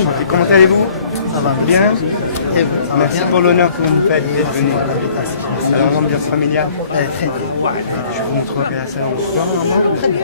Enchanté. Comment allez-vous? Ça va Bien. Et vous, ça va Merci bien pour l'honneur que vous me faites d'être venu. Merci. Alors, l'ambiance familiale. Très bien. Je vous montrerai la salle en soir, normalement. Très bien.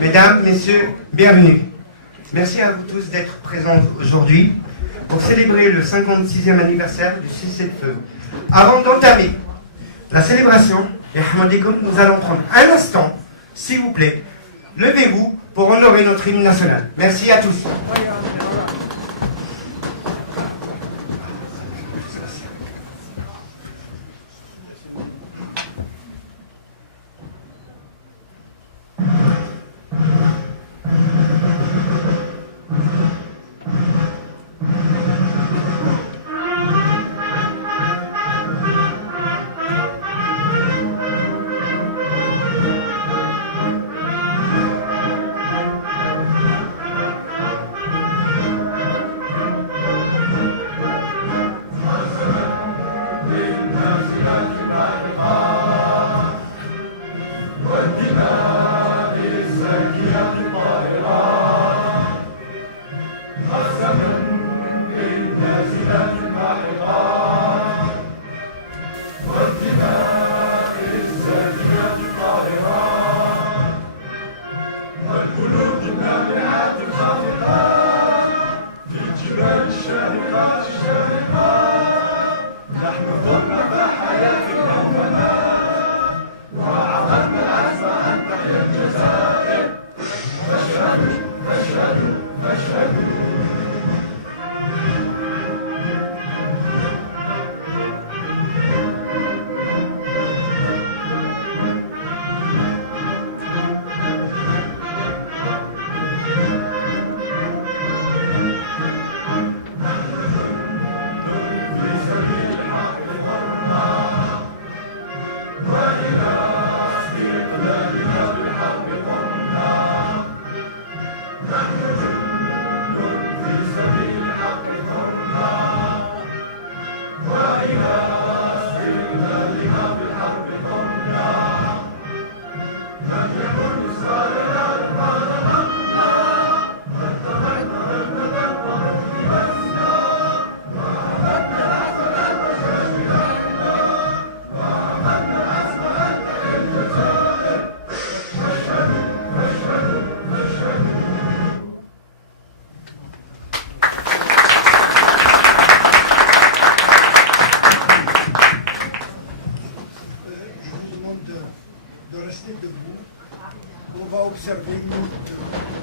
Mesdames, Messieurs, bienvenue. Merci à vous tous d'être présents aujourd'hui pour célébrer le 56e anniversaire du cessez-le-feu. Avant d'entamer la célébration, nous allons prendre un instant, s'il vous plaît. Levez-vous pour honorer notre hymne national. Merci à tous.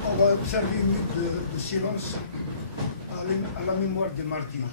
On va observer une minute de silence à la mémoire des martyrs.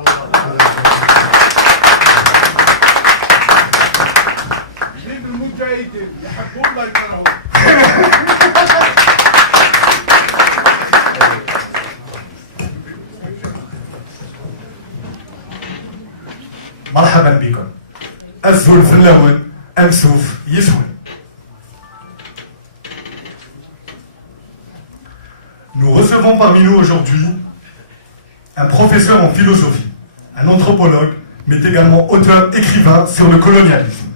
الله أكبر. جيب المجاهدين يحبوا الله يكرهوه. مرحبا بكم. الزول في اللون أمسوف يسول. Nous recevons parmi nous aujourd'hui un professeur en philosophie, un anthropologue, mais également auteur-écrivain sur le colonialisme.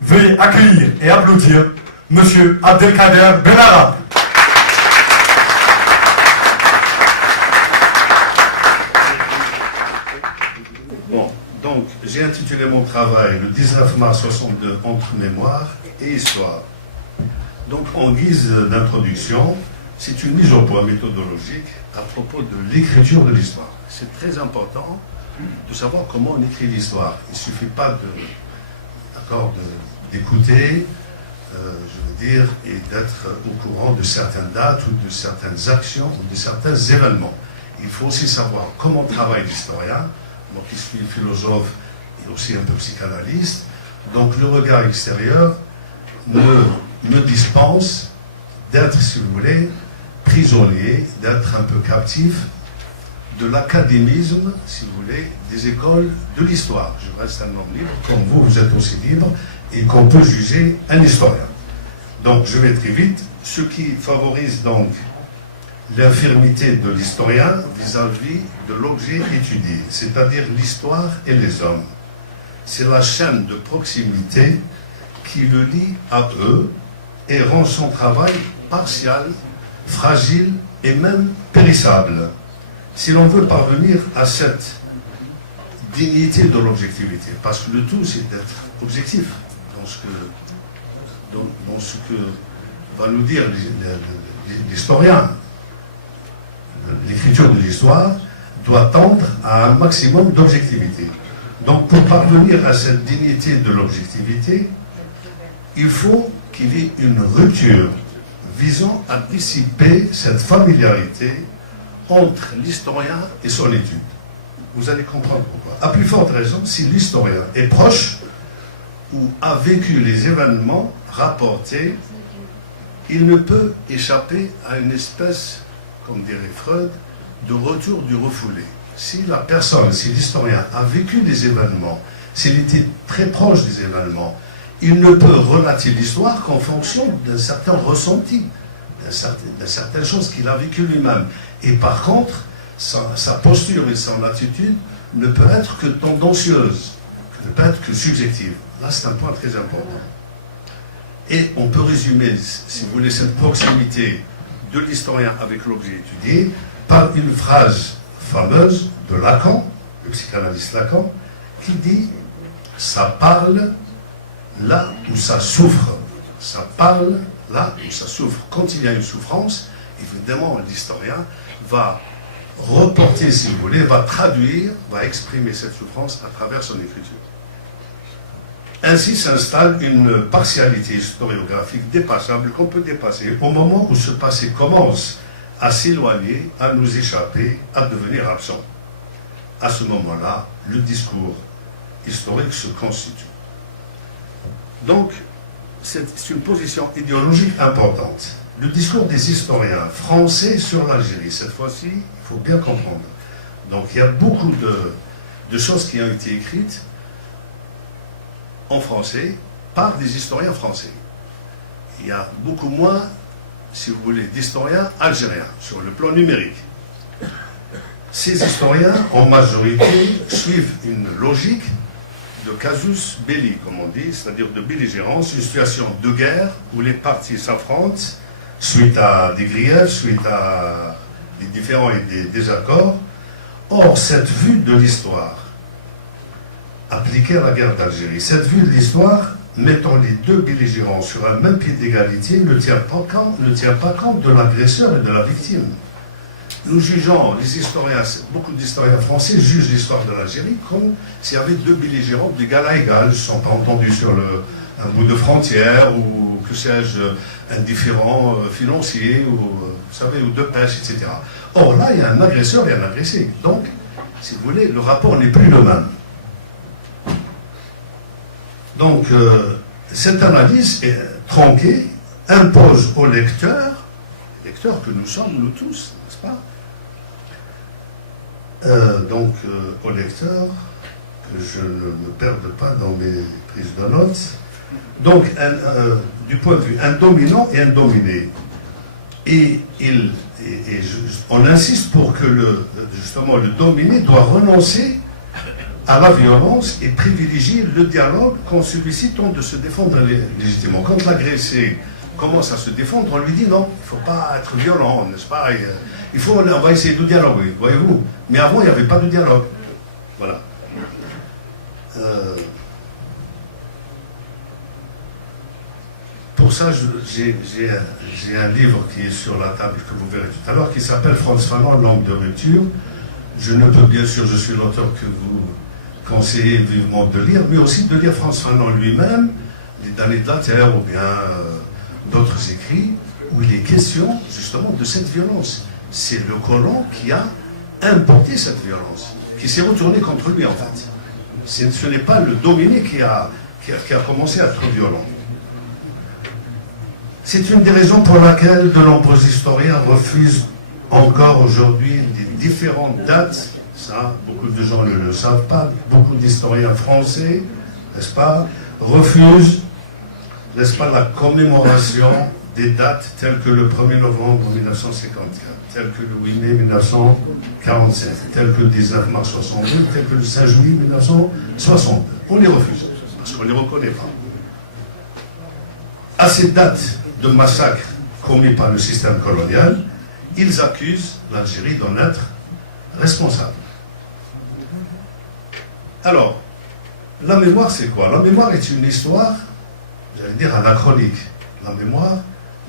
Veuillez accueillir et applaudir Monsieur Abdelkader Benarab. Bon, donc j'ai intitulé mon travail le 19 mars 62 entre mémoire et histoire. Donc en guise d'introduction, c'est une mise au point méthodologique à propos de l'écriture de l'histoire. C'est très important de savoir comment on écrit l'histoire. Il ne suffit pas d'écouter, je veux dire, et d'être au courant de certaines dates ou de certaines actions ou de certains événements. Il faut aussi savoir comment travaille l'historien. Donc, je suis philosophe et aussi un peu psychanalyste. Donc, le regard extérieur me dispense d'être, si vous voulez, prisonnier, d'être un peu captif de l'académisme, si vous voulez, des écoles de l'histoire. Je reste un homme libre, comme vous, vous êtes aussi libre, et qu'on peut juger un historien. Donc, je vais très vite. Ce qui favorise donc l'infirmité de l'historien vis-à-vis de l'objet étudié, c'est-à-dire l'histoire et les hommes. C'est la chaîne de proximité qui le lie à eux et rend son travail partial, fragile et même périssable. Si l'on veut parvenir à cette dignité de l'objectivité, parce que le tout c'est d'être objectif dans ce que va nous dire l'historien. L'écriture de l'histoire doit tendre à un maximum d'objectivité. Donc pour parvenir à cette dignité de l'objectivité, il faut qu'il y ait une rupture visant à dissiper cette familiarité entre l'historien et son étude. Vous allez comprendre pourquoi. À plus forte raison, si l'historien est proche ou a vécu les événements rapportés, il ne peut échapper à une espèce, comme dirait Freud, de retour du refoulé. Si la personne, si l'historien a vécu des événements, s'il était très proche des événements, il ne peut relater l'histoire qu'en fonction d'un certain ressenti, de certaines choses qu'il a vécues lui-même. Et par contre, sa posture et son attitude ne peut être que tendancieuse, ne peut être que subjective. Là, c'est un point très important. Et on peut résumer, si vous voulez, cette proximité de l'historien avec l'objet étudié par une phrase fameuse de Lacan, le psychanalyste Lacan, qui dit « ça parle là où ça souffre ». Ça parle là où ça souffre. Quand il y a une souffrance, évidemment, l'historien va reporter, si vous voulez, va traduire, va exprimer cette souffrance à travers son écriture. Ainsi s'installe une partialité historiographique dépassable qu'on peut dépasser au moment où ce passé commence à s'éloigner, à nous échapper, à devenir absent. À ce moment-là, le discours historique se constitue. Donc, c'est une position idéologique importante. Le discours des historiens français sur l'Algérie, cette fois-ci, il faut bien comprendre. Donc, il y a beaucoup de choses qui ont été écrites en français par des historiens français. Il y a beaucoup moins, si vous voulez, d'historiens algériens sur le plan numérique. Ces historiens, en majorité, suivent une logique de casus belli, comme on dit, c'est-à-dire de belligérance, une situation de guerre où les parties s'affrontent suite à des griefs, suite à des différends et des désaccords. Or, cette vue de l'histoire appliquée à la guerre d'Algérie, cette vue de l'histoire mettant les deux belligérants sur un même pied d'égalité ne tient pas compte de l'agresseur et de la victime. Nous jugeons, les historiens, beaucoup d'historiens français jugent l'histoire de l'Algérie comme s'il y avait deux belligérants d'égal à égal, ils ne se sont pas entendus sur un bout de frontière ou, que sais-je, un différend financier, ou, vous savez, ou de pêche, etc. Or là, il y a un agresseur et un agressé. Donc, si vous voulez, le rapport n'est plus le même. Donc, cette analyse est tronquée impose au lecteur, lecteurs que nous sommes, nous tous, n'est-ce pas, au lecteur, que je ne me perde pas dans mes prises de notes. Donc, du point de vue un dominant et un dominé. Et on insiste pour que justement le dominé doit renoncer à la violence et privilégier le dialogue quand celui-ci tente de se défendre légitimement. Quand l'agressé commence à se défendre, on lui dit non, il ne faut pas être violent, n'est-ce pas? On va essayer de dialoguer, voyez-vous. Mais avant, il n'y avait pas de dialogue. Voilà. Pour ça, j'ai un livre qui est sur la table, que vous verrez tout à l'heure, qui s'appelle Frantz Fanon, Langue de rupture. Je ne peux, bien sûr, je suis l'auteur que vous conseillez vivement de lire, mais aussi de lire Frantz Fanon lui-même, les damnés de la terre, ou bien d'autres écrits, où il est question, justement, de cette violence. C'est le colon qui a importé cette violence, qui s'est retourné contre lui, en fait. Ce n'est pas le dominé qui a commencé à être violent. C'est une des raisons pour laquelle de nombreux historiens refusent encore aujourd'hui les différentes dates. Ça, beaucoup de gens ne le savent pas. Beaucoup d'historiens français, n'est-ce pas, refusent, n'est-ce pas, la commémoration des dates telles que le 1er novembre 1954, telles que le 8 mai 1947, telles que le 19 mars 62, telles que le 5 juillet 1962. On les refuse, parce qu'on ne les reconnaît pas. À ces dates de massacres commis par le système colonial, ils accusent l'Algérie d'en être responsable. Alors, la mémoire, c'est quoi? La mémoire est une histoire, j'allais dire, anachronique. La mémoire,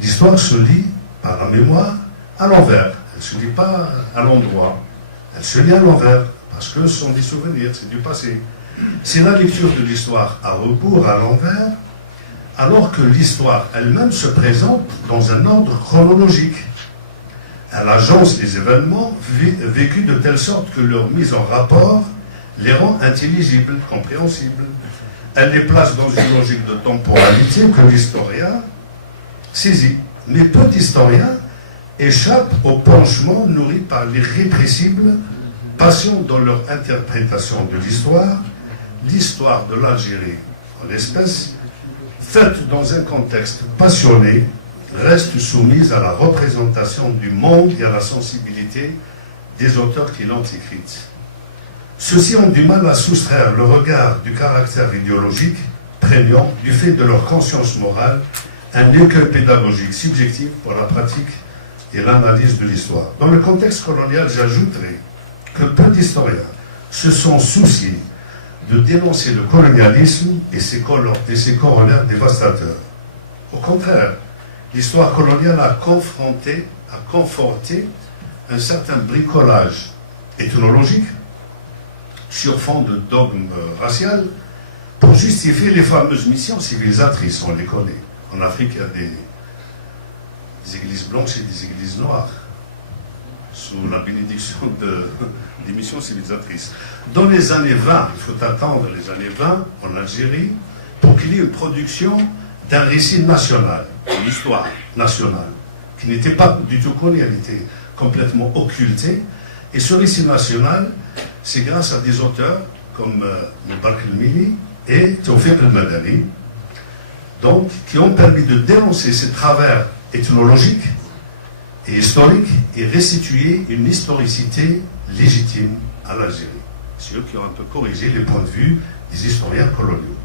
l'histoire se lit par la mémoire à l'envers. Elle ne se lit pas à l'endroit. Elle se lit à l'envers, parce que ce sont des souvenirs, c'est du passé. C'est la lecture de l'histoire à rebours, à l'envers, alors que l'histoire elle-même se présente dans un ordre chronologique. Elle agence les événements vécus de telle sorte que leur mise en rapport les rend intelligibles, compréhensibles. Elle les place dans une logique de temporalité que l'historien saisit. Mais peu d'historiens échappent au penchement nourri par l'irrépressible passion dans leur interprétation de l'histoire. L'histoire de l'Algérie, en l'espèce, faite dans un contexte passionné, reste soumise à la représentation du monde et à la sensibilité des auteurs qui l'ont écrite. Ceux-ci ont du mal à soustraire le regard du caractère idéologique prégnant du fait de leur conscience morale, un écueil pédagogique subjectif pour la pratique et l'analyse de l'histoire. Dans le contexte colonial, j'ajouterai que peu d'historiens se sont souciés de dénoncer le colonialisme et ses corollaires dévastateurs. Au contraire, l'histoire coloniale a conforté un certain bricolage ethnologique sur fond de dogme racial pour justifier les fameuses missions civilisatrices, on les connaît. En Afrique, il y a des églises blanches et des églises noires, sous la bénédiction des missions civilisatrices. Dans les années 20, il faut attendre les années 20 en Algérie pour qu'il y ait une production d'un récit national, une histoire nationale, qui n'était pas du tout connue, elle était complètement occultée. Et ce récit national, c'est grâce à des auteurs comme Moubarak El-Mili et Tawfiq El-Madani, donc, qui ont permis de dénoncer ces travers ethnologiques et historiques et restituer une historicité légitime à l'Algérie. C'est eux qui ont un peu corrigé les points de vue des historiens coloniaux.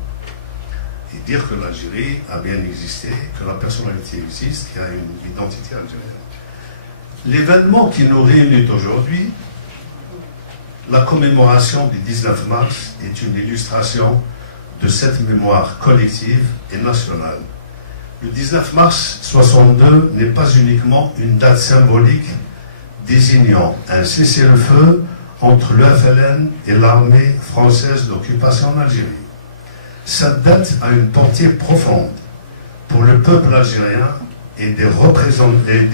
Et dire que l'Algérie a bien existé, que la personnalité existe, qu'il y a une identité algérienne. L'événement qui nous réunit aujourd'hui, la commémoration du 19 mars, est une illustration de cette mémoire collective et nationale. Le 19 mars 62 n'est pas uniquement une date symbolique désignant un cessez-le-feu entre le FLN et l'armée française d'occupation en Algérie. Cette date a une portée profonde pour le peuple algérien et des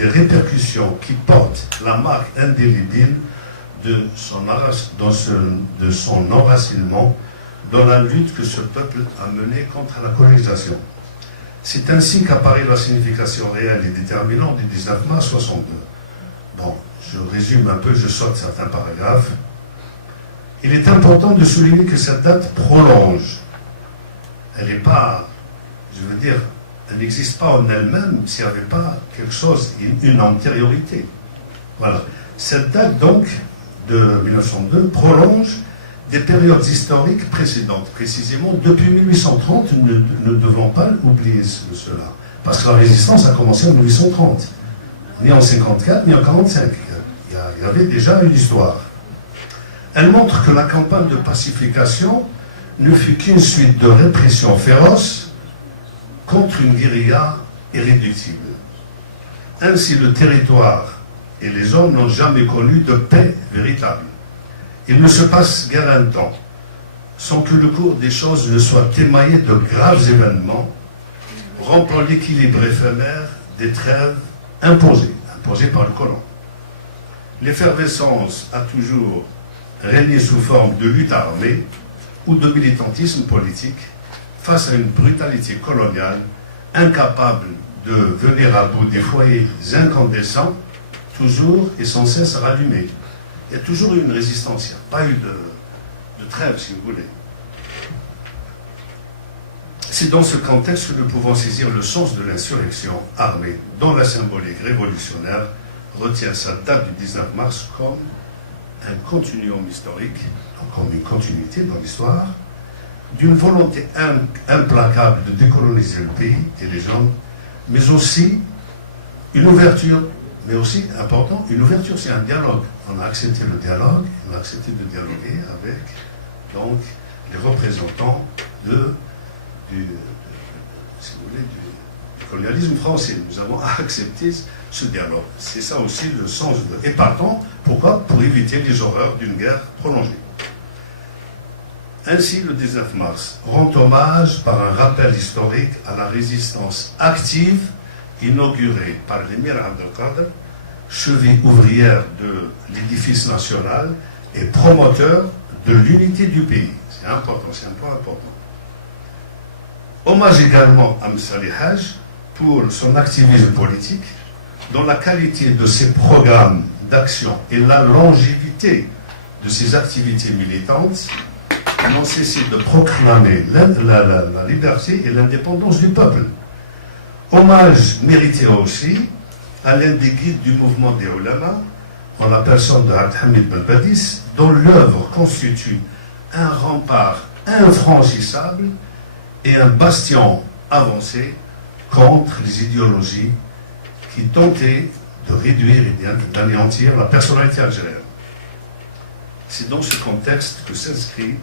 répercussions qui portent la marque indélébile de son enracinement dans la lutte que ce peuple a menée contre la colonisation. C'est ainsi qu'apparaît la signification réelle et déterminante du 19 mars 62. Bon, je résume un peu, je saute certains paragraphes. Il est important de souligner que cette date prolonge. Elle n'est pas, je veux dire, elle n'existe pas en elle-même s'il n'y avait pas quelque chose, une antériorité. Voilà. Cette date, donc, de 1902, prolonge des périodes historiques précédentes. Précisément, depuis 1830, nous ne devons pas oublier cela. Parce que la résistance a commencé en 1830. Ni en 54, ni en 45. Il y avait déjà une histoire. Elle montre que la campagne de pacification ne fut qu'une suite de répression féroce contre une guérilla irréductible. Ainsi, le territoire et les hommes n'ont jamais connu de paix véritable. Il ne se passe guère un temps sans que le cours des choses ne soit émaillé de graves événements rompant l'équilibre éphémère des trêves imposées par le colon. L'effervescence a toujours régné sous forme de lutte armée ou de militantisme politique face à une brutalité coloniale incapable de venir à bout des foyers incandescents, toujours et sans cesse rallumés. Il y a toujours eu une résistance, il n'y a pas eu de trêve, si vous voulez. C'est dans ce contexte que nous pouvons saisir le sens de l'insurrection armée, dont la symbolique révolutionnaire retient sa date du 19 mars comme un continuum historique, donc comme une continuité dans l'histoire, d'une volonté implacable de décoloniser le pays et les gens, mais aussi une ouverture, mais aussi, important, une ouverture, c'est un dialogue. On a accepté le dialogue, on a accepté de dialoguer avec, donc, les représentants si vous voulez, du colonialisme français. Nous avons accepté ce dialogue. C'est ça aussi le sens de... Et partons, pourquoi? Pour éviter les horreurs d'une guerre prolongée. Ainsi, le 19 mars rend hommage par un rappel historique à la résistance active inaugurée par l'émir Abdelkader, cheville ouvrière de l'édifice national et promoteur de l'unité du pays. C'est important, c'est un point important. Hommage également à M. Ali Haj pour son activisme politique, dont la qualité de ses programmes d'action et la longévité de ses activités militantes n'ont cessé de proclamer la liberté et l'indépendance du peuple. Hommage mérité aussi à l'un des guides du mouvement des ulama, en la personne de Abd Hamid Ben Badis, dont l'œuvre constitue un rempart infranchissable et un bastion avancé contre les idéologies qui tentaient de réduire et d'anéantir la personnalité algérienne. C'est dans ce contexte que s'inscrit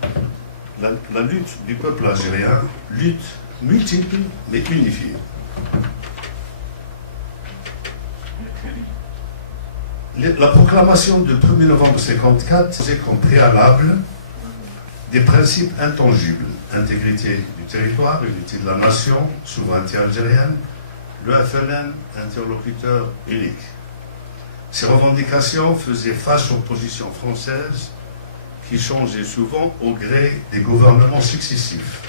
la lutte du peuple algérien, lutte multiple mais unifiée. La proclamation du 1er novembre 1954 faisait comme préalable des principes intangibles: intégrité du territoire, unité de la nation, souveraineté algérienne, le FLN, interlocuteur unique. Ces revendications faisaient face aux positions françaises qui changeaient souvent au gré des gouvernements successifs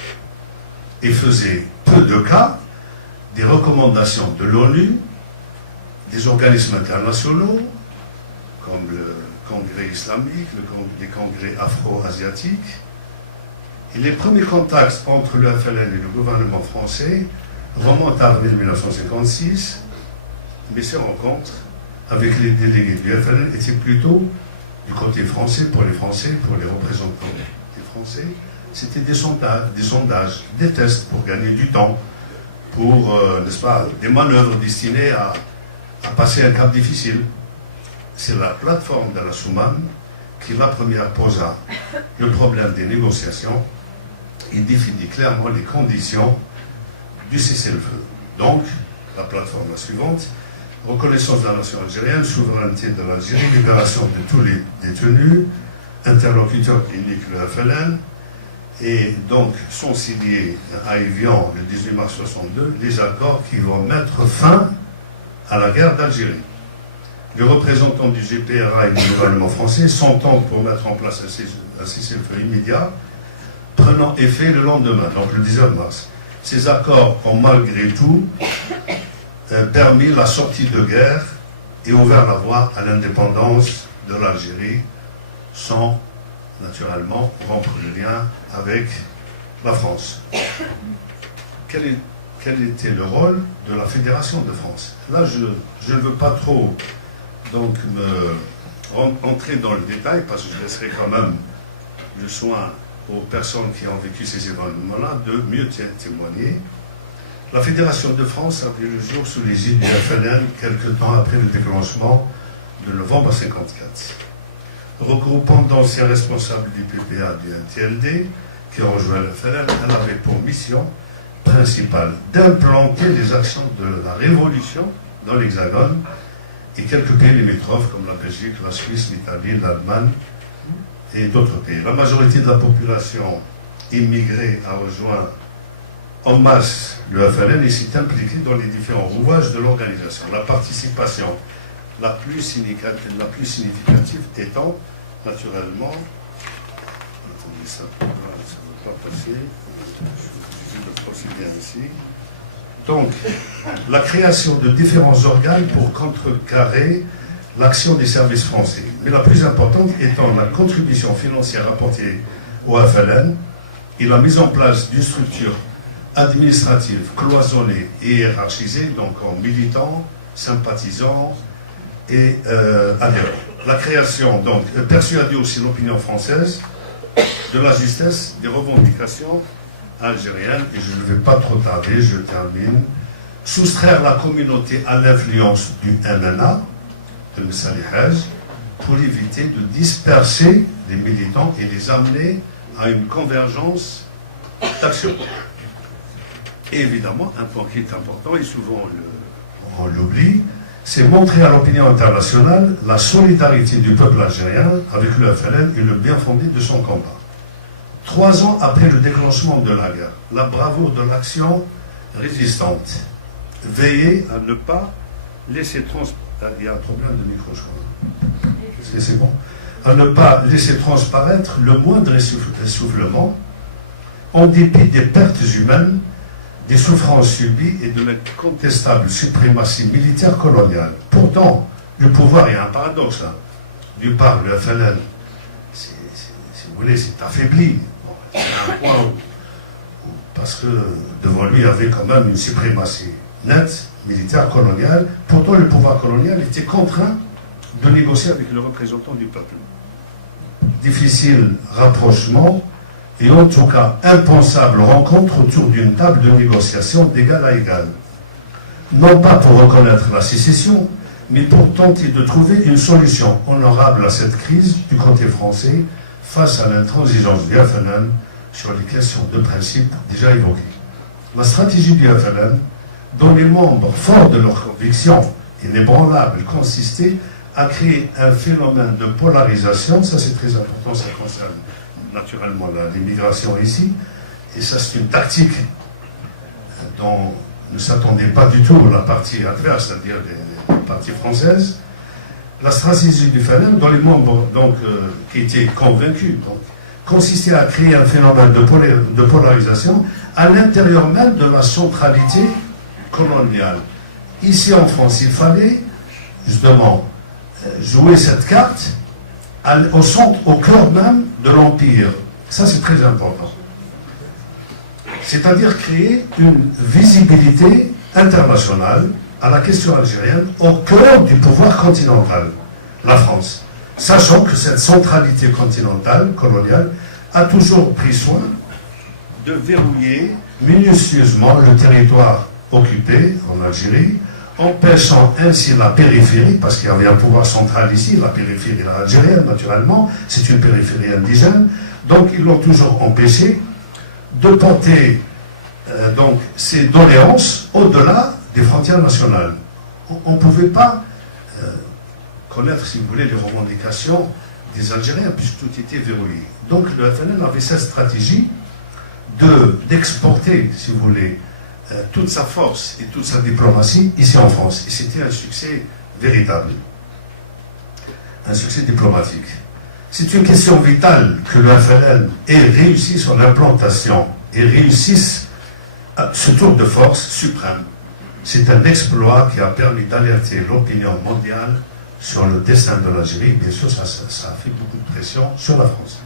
et faisaient peu de cas des recommandations de l'ONU, des organismes internationaux comme le Congrès islamique, les congrès afro-asiatiques. Et les premiers contacts entre le FLN et le gouvernement français remontent à avril 1956, mais ces rencontres avec les délégués du FLN étaient plutôt du côté français, pour les représentants des Français. C'était des sondages, des tests pour gagner du temps, pour, n'est-ce pas, des manœuvres destinées à passer un cap difficile. C'est la plateforme de la Soummam qui, la première, posa le problème des négociations et définit clairement les conditions du cessez-le-feu. Donc, la plateforme la suivante: reconnaissance de la nation algérienne, souveraineté de l'Algérie, libération de tous les détenus, interlocuteur unique le FLN, et donc sont signés à Évian le 18 mars 1962 les accords qui vont mettre fin à la guerre d'Algérie. Les représentants du GPRA et du gouvernement français s'entendent pour mettre en place un cessez-le-feu immédiat, prenant effet le lendemain, donc le 19 mars. Ces accords ont malgré tout permis la sortie de guerre et ouvert la voie à l'indépendance de l'Algérie sans naturellement, rompre le lien avec la France. Quel était le rôle de la Fédération de France? Là, je ne veux pas trop donc, entrer dans le détail, parce que je laisserai quand même le soin aux personnes qui ont vécu ces événements-là de mieux témoigner. La Fédération de France a vu le jour sous l'égide du FLN quelque temps après le déclenchement de novembre 1954. Regroupant d'anciens responsables du PPA du NTLD qui ont rejoint le FLN, elle avait pour mission principale d'implanter les actions de la Révolution dans l'Hexagone et quelques pays limitrophes comme la Belgique, la Suisse, l'Italie, l'Allemagne et d'autres pays. La majorité de la population immigrée a rejoint en masse le FLN et s'est impliquée dans les différents rouages de l'organisation. La participation la plus significative étant naturellement, attendez, ça ne va pas passer, je vais le procéder ainsi. Donc, la création de différents organes pour contrecarrer l'action des services français. Mais la plus importante étant la contribution financière apportée au FLN et la mise en place d'une structure administrative cloisonnée et hiérarchisée, donc en militants, sympathisants et adhérents. La création, donc, persuadée aussi l'opinion française de la justesse des revendications algériennes, et je ne vais pas trop tarder, je termine, soustraire la communauté à l'influence du MNA, de Salih Haj, pour éviter de disperser les militants et les amener à une convergence d'action. Et évidemment, un point qui est important, et souvent on l'oublie, c'est montrer à l'opinion internationale la solidarité du peuple algérien avec le FLN et le bien fondé de son combat. 3 ans après le déclenchement de la guerre, la bravoure de l'action résistante, veiller à ne pas laisser transparaître, il y a un problème de micro, je crois. C'est bon. À ne pas laisser transparaître le moindre essoufflement, en dépit des pertes humaines, des souffrances subies et de l'incontestable suprématie militaire coloniale. Pourtant, le pouvoir, il y a un paradoxe là. D'une part, le FLN, si vous voulez, c'est affaibli. Bon, c'est un point où, parce que devant lui, il y avait quand même une suprématie nette, militaire, coloniale. Pourtant, le pouvoir colonial était contraint de négocier avec le représentant du peuple. Difficile rapprochement, et en tout cas impensable rencontre autour d'une table de négociation d'égal à égal. Non pas pour reconnaître la sécession, mais pour tenter de trouver une solution honorable à cette crise du côté français face à l'intransigeance du FLN sur les questions de principe déjà évoquées. La stratégie du FLN, dont les membres forts de leurs convictions inébranlables consistaient à créer un phénomène de polarisation, ça c'est très important, ça concerne naturellement l'immigration ici, et ça c'est une tactique dont ne s'attendait pas du tout la partie adverse, c'est-à-dire les parties françaises. La stratégie du FLN, dont les membres donc, qui étaient convaincus, donc, consistait à créer un phénomène de polarisation à l'intérieur même de la centralité coloniale. Ici en France, il fallait justement jouer cette carte au centre, au cœur même de l'Empire. Ça, c'est très important. C'est-à-dire créer une visibilité internationale à la question algérienne au cœur du pouvoir continental, la France. Sachant que cette centralité continentale, coloniale, a toujours pris soin de verrouiller minutieusement le territoire occupé en Algérie, empêchant ainsi la périphérie, parce qu'il y avait un pouvoir central ici, la périphérie algérienne naturellement, c'est une périphérie indigène, donc ils l'ont toujours empêché de porter donc ces doléances au-delà des frontières nationales. On ne pouvait pas connaître, si vous voulez, les revendications des Algériens, puisque tout était verrouillé. Donc le FLN avait cette stratégie d'exporter, si vous voulez, toute sa force et toute sa diplomatie ici en France. Et c'était un succès véritable. Un succès diplomatique. C'est une question vitale que le FLN ait réussi sur l'implantation et réussisse ce tour de force suprême. C'est un exploit qui a permis d'alerter l'opinion mondiale sur le destin de l'Algérie. Bien sûr, ça a fait beaucoup de pression sur la France.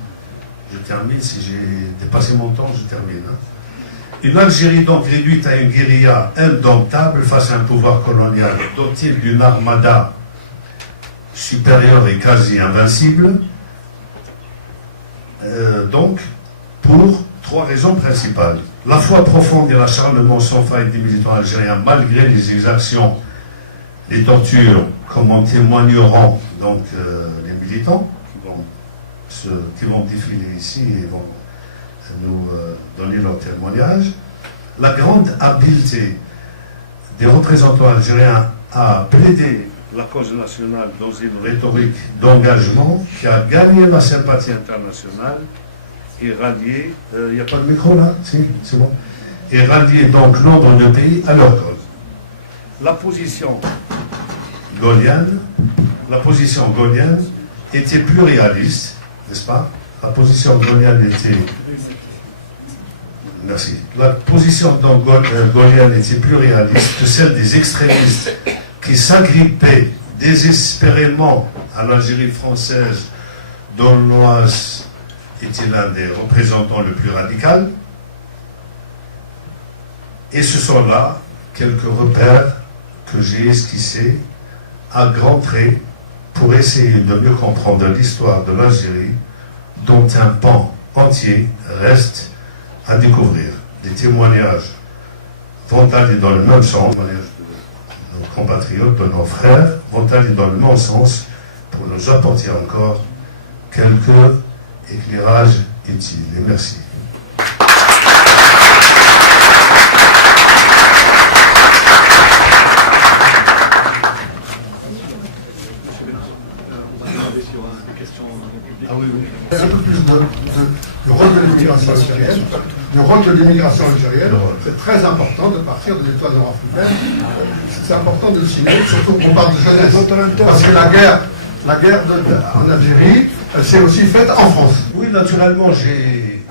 Je termine, si j'ai dépassé mon temps, je termine. Une Algérie donc réduite à une guérilla indomptable face à un pouvoir colonial doté d'une armada supérieure et quasi invincible. Donc, pour 3 raisons principales. La foi profonde et l'acharnement sans faille des militants algériens, malgré les exactions, les tortures, comme en témoigneront donc, les militants qui vont défiler ici et vont nous donner leur témoignage. La grande habileté des représentants algériens à plaider la cause nationale dans une rhétorique d'engagement qui a gagné la sympathie internationale et rallié, il n'y a pas de micro là? Si, c'est bon. Et rallié donc nombre de pays à leur cause. La position gaullienne était plus réaliste, n'est-ce pas? La position gaullienne était... Merci. La position donc gaullienne était plus réaliste que celle des extrémistes qui s'agrippaient désespérément à l'Algérie française, dont Noailles était l'un des représentants le plus radical. Et ce sont là quelques repères que j'ai esquissés à grands traits pour essayer de mieux comprendre l'histoire de l'Algérie, dont un pan entier reste à découvrir. Des témoignages vont aller dans le même sens, de nos compatriotes, de nos frères, vont aller dans le même sens pour nous apporter encore quelques éclairages utiles. Et merci. Un peu plus du rôle de l'immigration algérienne. Le rôle de l'immigration algérienne, c'est très important de partir des États nord-africains. C'est important de le signaler, surtout qu'on parle de jeunesse. Parce que la guerre en Algérie, elle s'est aussi faite en France. Oui, naturellement, j'ai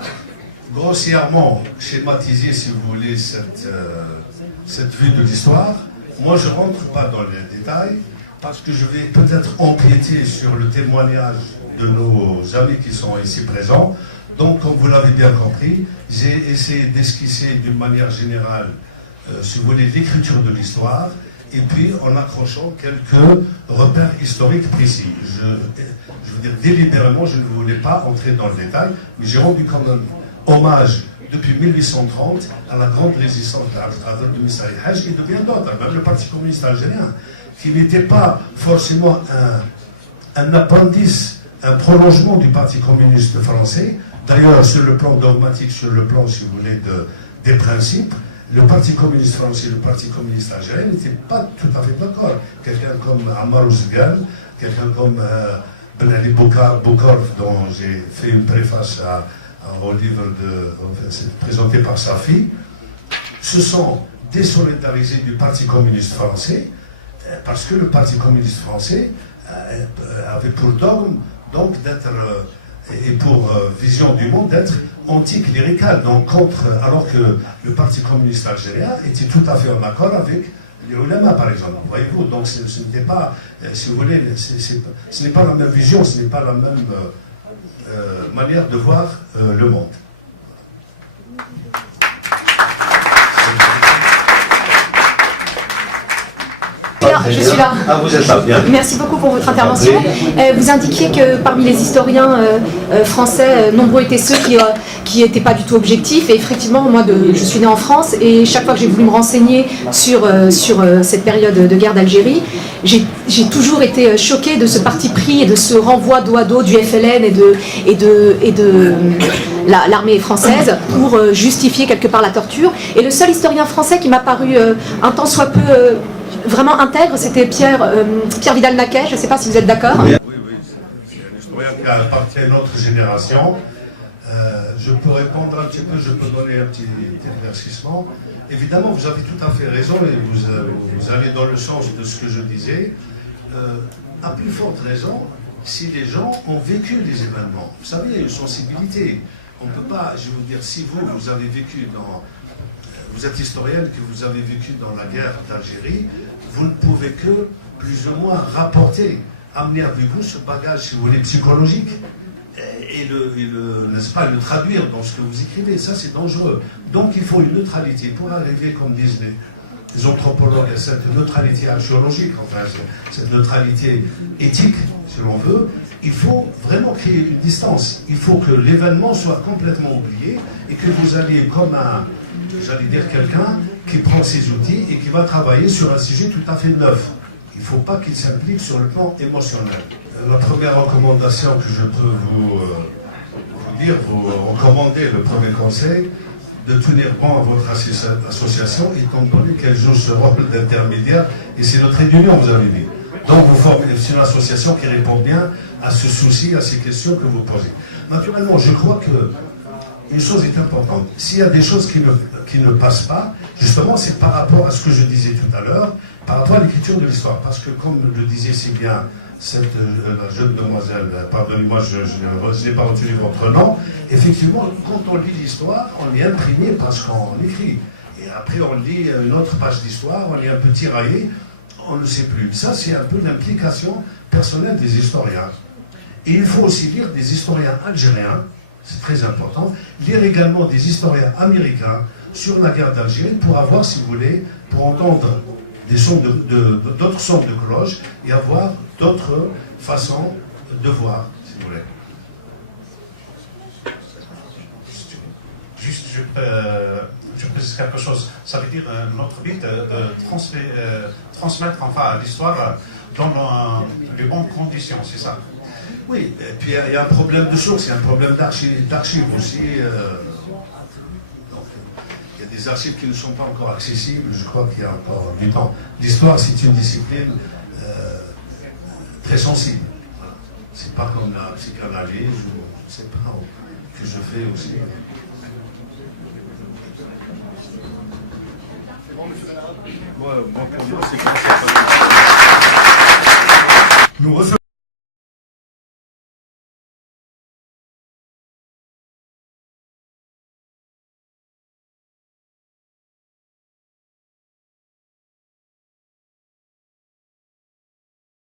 grossièrement schématisé, si vous voulez, cette vue de l'histoire. Moi, je ne rentre pas dans les détails, parce que je vais peut-être empiéter sur le témoignage de nos amis qui sont ici présents. Donc, comme vous l'avez bien compris, j'ai essayé d'esquisser d'une manière générale, si vous voulez, l'écriture de l'histoire, et puis en accrochant quelques repères historiques précis. Je veux dire, délibérément, je ne voulais pas entrer dans le détail, mais j'ai rendu quand même hommage depuis 1830 à la grande résistance de Moussa Haj et de bien d'autres, même le Parti communiste algérien, qui n'était pas forcément un appendice, un prolongement du Parti communiste français. D'ailleurs, sur le plan dogmatique, sur le plan, si vous voulez, des principes, le Parti communiste français et le Parti communiste algérien n'étaient pas tout à fait d'accord. Quelqu'un comme Ammar Ouzgan, quelqu'un comme Ben Ali Boukarf, dont j'ai fait une préface au livre présenté par sa fille, se sont désolidarisés du Parti communiste français parce que le Parti communiste français avait pour dogme donc d'être et pour vision du monde d'être anticlérical, donc contre, alors que le Parti communiste algérien était tout à fait en accord avec les ulama, par exemple. Voyez-vous, donc ce n'était pas, si vous voulez, ce n'est pas la même vision, ce n'est pas la même manière de voir le monde. Je suis là. Ah, vous êtes là, bien. Merci beaucoup pour votre intervention. Vous indiquiez que parmi les historiens français, nombreux étaient ceux qui n'étaient pas du tout objectifs. Et effectivement, moi, je suis née en France et chaque fois que j'ai voulu me renseigner sur cette période de guerre d'Algérie, j'ai toujours été choquée de ce parti pris et de ce renvoi dos à dos du FLN et de l'armée française pour justifier quelque part la torture. Et le seul historien français qui m'a paru un tant soit peu vraiment intègre, c'était Pierre Vidal-Naquet. Je ne sais pas si vous êtes d'accord. Oui, c'est un historien qui appartient à une autre génération. Je peux répondre un petit peu, je peux donner un petit éclaircissement. Évidemment, vous avez tout à fait raison et vous allez dans le sens de ce que je disais. À plus forte raison, si les gens ont vécu les événements. Vous savez, il y a une sensibilité. On ne peut pas, je vais vous dire, si vous avez vécu vous êtes historienne, que vous avez vécu dans la guerre d'Algérie, vous ne pouvez que, plus ou moins, rapporter, amener avec vous ce bagage, si vous voulez, psychologique. n'est-ce pas, le traduire dans ce que vous écrivez. Ça, c'est dangereux. Donc, il faut une neutralité pour arriver, comme disent les anthropologues, à cette neutralité archéologique, enfin, cette neutralité éthique, si l'on veut. Il faut vraiment créer une distance. Il faut que l'événement soit complètement oublié et que vous alliez comme j'allais dire, quelqu'un qui prend ses outils et qui va travailler sur un sujet tout à fait neuf. Il ne faut pas qu'il s'implique sur le plan émotionnel. La première recommandation que je peux vous recommander, le premier conseil, de tenir bon à votre association, étant donné qu'elle joue ce rôle d'intermédiaire, et c'est notre réunion, vous avez dit. Donc vous formez une association qui répond bien à ce souci, à ces questions que vous posez. Naturellement, je crois que une chose est importante. S'il y a des choses qui ne passent pas, justement, c'est par rapport à ce que je disais tout à l'heure, par rapport à l'écriture de l'histoire. Parce que, comme le disait si bien la jeune demoiselle, pardonnez-moi, je n'ai pas retenu votre nom, effectivement, quand on lit l'histoire, on est imprégné parce qu'on l'écrit. Et après, on lit une autre page d'histoire, on est un peu tiraillé, on ne sait plus. Ça, c'est un peu l'implication personnelle des historiens. Et il faut aussi lire des historiens algériens, c'est très important, lire également des historiens américains sur la guerre d'Algérie pour avoir, si vous voulez, pour entendre d'autres sons de cloche et avoir d'autres façons de voir, si vous voulez. Juste, je précise quelque chose. Ça veut dire notre but de transmettre enfin l'histoire dans de bonnes conditions, c'est ça? Oui, et puis il y a un problème de source, il y a un problème d'archives aussi. Il y a des archives qui ne sont pas encore accessibles, je crois qu'il y a encore du temps. L'histoire, c'est une discipline très sensible. Voilà. C'est pas comme la psychanalyse, ou je sais pas, que je fais aussi. Moi, pour moi, c'est comme ça.